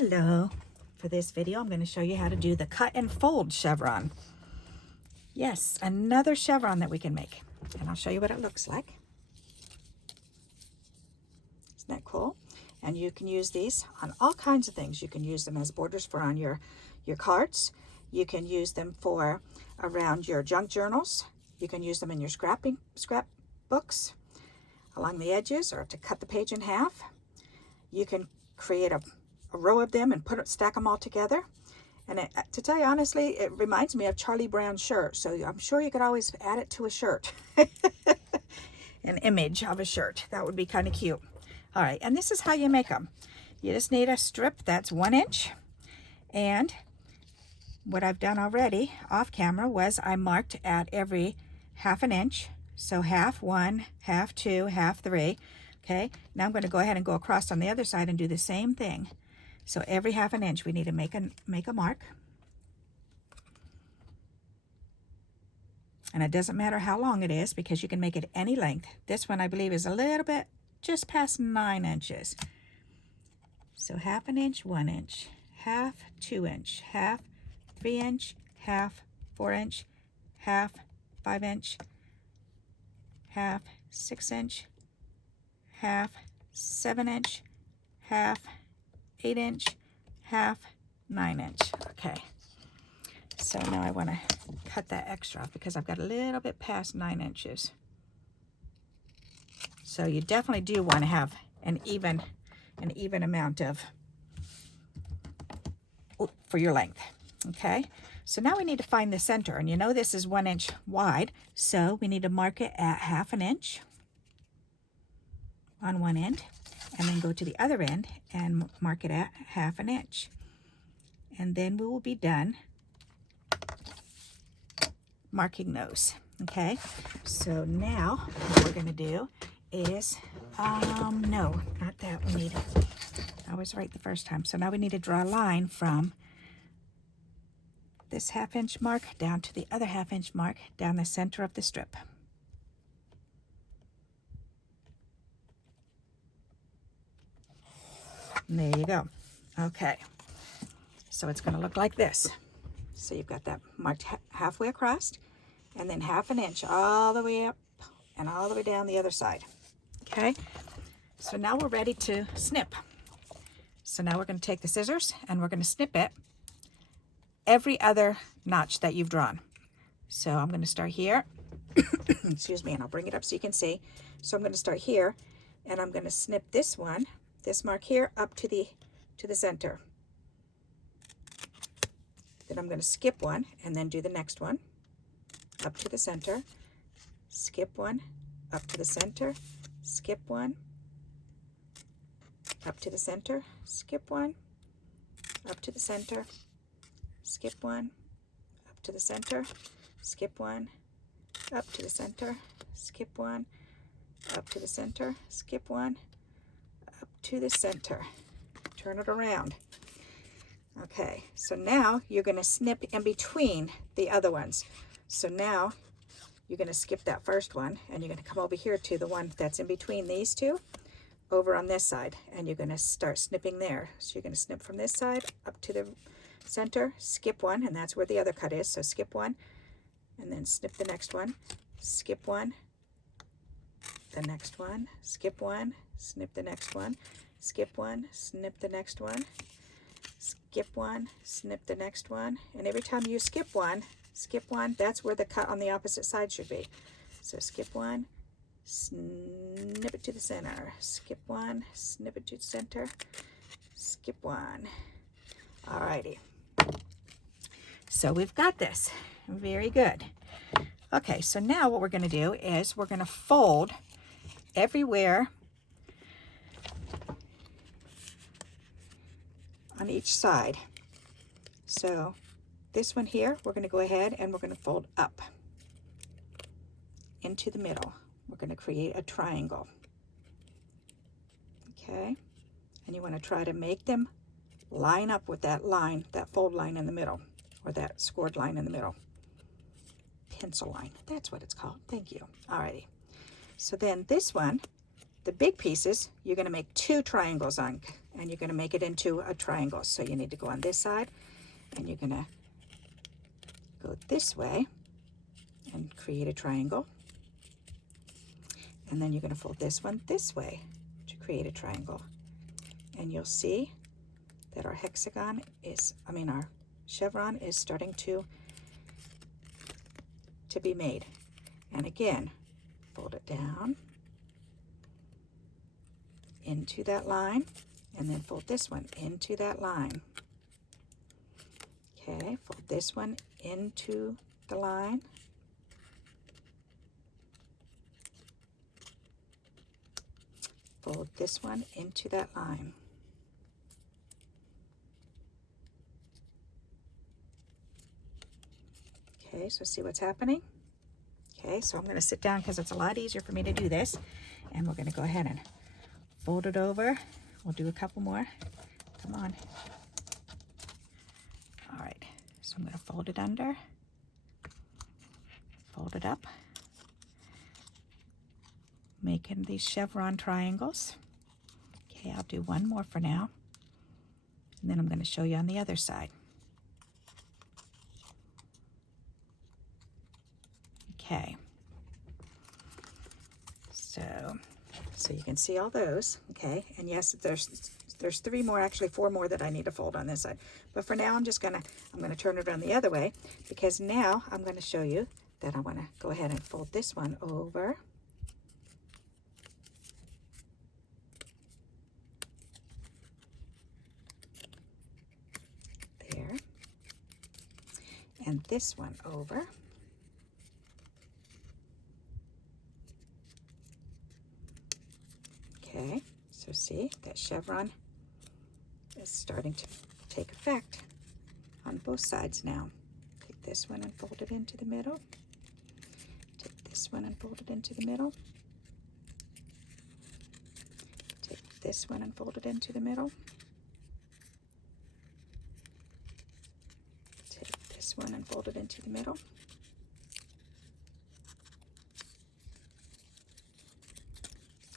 Hello. For this video, I'm going to show you how to do the cut and fold chevron. Yes, another chevron that we can make. And I'll show you what it looks like. Isn't that cool? And you can use these on all kinds of things. You can use them as borders for on your cards. You can use them for around your junk journals. You can use them in your scrapbooks along the edges or to cut the page in half. You can create a row of them and stack them all together. And to tell you honestly, it reminds me of Charlie Brown's shirt. So I'm sure you could always add it to a shirt. An image of a shirt. That would be kind of cute. All right, and this is how you make them. You just need a strip that's 1 inch. And what I've done already off camera was I marked at every 1/2 inch. So half 1, half 2, half 3. Okay, now I'm going to go ahead and go across on the other side and do the same thing. So every 1/2 inch we need to make a mark. And it doesn't matter how long it is because you can make it any length. This one I believe is a little bit just past 9 inches. So 1/2 inch, 1 inch, half 2 inch, half 3 inch, half 4 inch, half 5 inch, half 6 inch, half 7 inch, half 8 inch, half 9 inch. Okay, so now I want to cut that extra off because I've got a little bit past 9 inches. So you definitely do want to have an even amount of for your length. Okay, so now we need to find the center, and you know this is 1 inch wide, so we need to mark it at 1/2 inch on one end, and then go to the other end and mark it at 1/2 inch. And then we will be done marking those. Okay, so now what we're going to do is, no, not that. We need, I was right the first time. So now we need to draw a line from this 1/2 inch mark down to the other 1/2 inch mark down the center of the strip. And there you go. Okay, so it's going to look like this. So you've got that marked halfway across, and then 1/2 inch all the way up and all the way down the other side. Okay, so now we're ready to snip. So now we're going to take the scissors and we're going to snip it every other notch that you've drawn. So I'm going to start here. Excuse me, and I'll bring it up so you can see. So I'm going to start here, and I'm going to snip this one, this mark here, up to the center. Then I'm going to skip one and then do the next one up to the center, skip one, up to the center, skip one, up to the center, skip one, up to the center, skip one, up to the center, skip one, up to the center, skip one, up to the center, skip one, up to the center. Turn it around. Okay, so now you're going to snip in between the other ones. So now you're going to skip that first one, and you're going to come over here to the one that's in between these two, over on this side, and you're going to start snipping there. So you're going to snip from this side up to the center, skip one, and that's where the other cut is. So skip one, and then snip the next one, skip one, the next one, skip one, snip the next one, skip one, snip the next one, skip one, snip the next one, and every time you skip one, that's where the cut on the opposite side should be. So skip one, snip it to the center, skip one, snip it to the center, skip one. Alrighty, so we've got this. Very good. Okay, so now what we're going to do is we're going to fold everywhere on each side. So this one here, we're going to go ahead and we're going to fold up into the middle. We're going to create a triangle. Okay, and you want to try to make them line up with that line, that fold line in the middle, or that scored line in the middle. Pencil line, that's what it's called. Thank you. Alrighty, so then this one, the big pieces, you're going to make 2 triangles on, and you're going to make it into a triangle. So you need to go on this side, and you're going to go this way and create a triangle. And then you're going to fold this one this way to create a triangle. And you'll see that our hexagon is, our chevron is starting to be made. And again, fold it down into that line, and then fold this one into that line. Okay, fold this one into the line. Fold this one into that line. Okay, so see what's happening? Okay, so I'm going to sit down because it's a lot easier for me to do this. And we're going to go ahead and fold it over. We'll do a couple more. Come on. All right, so I'm going to fold it under, fold it up, making these chevron triangles. Okay, I'll do one more for now, and then I'm going to show you on the other side. Okay, so you can see all those. Okay, and yes, there's three more, actually four more that I need to fold on this side. But for now, I'm gonna turn it around the other way, because now I'm going to show you that I want to go ahead and fold this one over. There. And this one over. Okay, so see that chevron is starting to take effect on both sides now. Take this one and fold it into the middle. Take this one and fold it into the middle. Take this one and fold it into the middle. Take this one and fold it into the middle.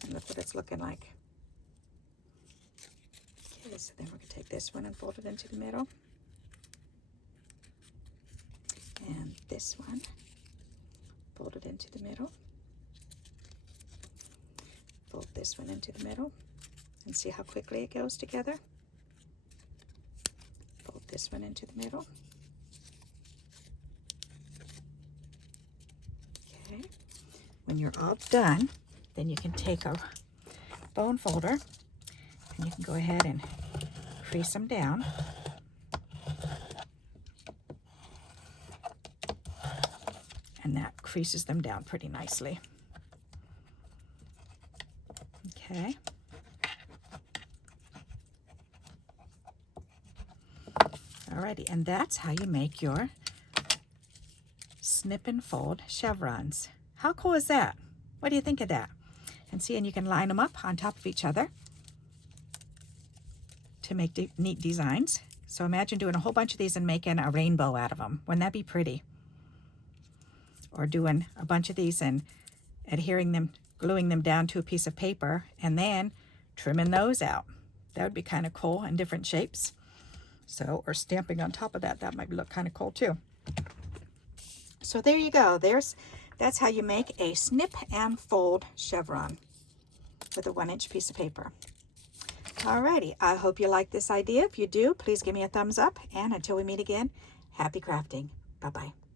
And look what it's looking like. Okay, so then we're going to take this one and fold it into the middle. And this one, fold it into the middle. Fold this one into the middle. And see how quickly it goes together. Fold this one into the middle. Okay, when you're all done, then you can take a bone folder and you can go ahead and crease them down. And that creases them down pretty nicely. Okay. Alrighty, and that's how you make your snip and fold chevrons. How cool is that? What do you think of that? And see, and you can line them up on top of each other to make neat designs. So imagine doing a whole bunch of these and making a rainbow out of them. Wouldn't that be pretty? Or doing a bunch of these and adhering them, gluing them down to a piece of paper and then trimming those out. That would be kind of cool in different shapes. So, or stamping on top of that, that might look kind of cool too. So there you go. That's how you make a snip and fold chevron with a 1-inch piece of paper. Alrighty, I hope you like this idea. If you do, please give me a thumbs up. And until we meet again, happy crafting. Bye-bye.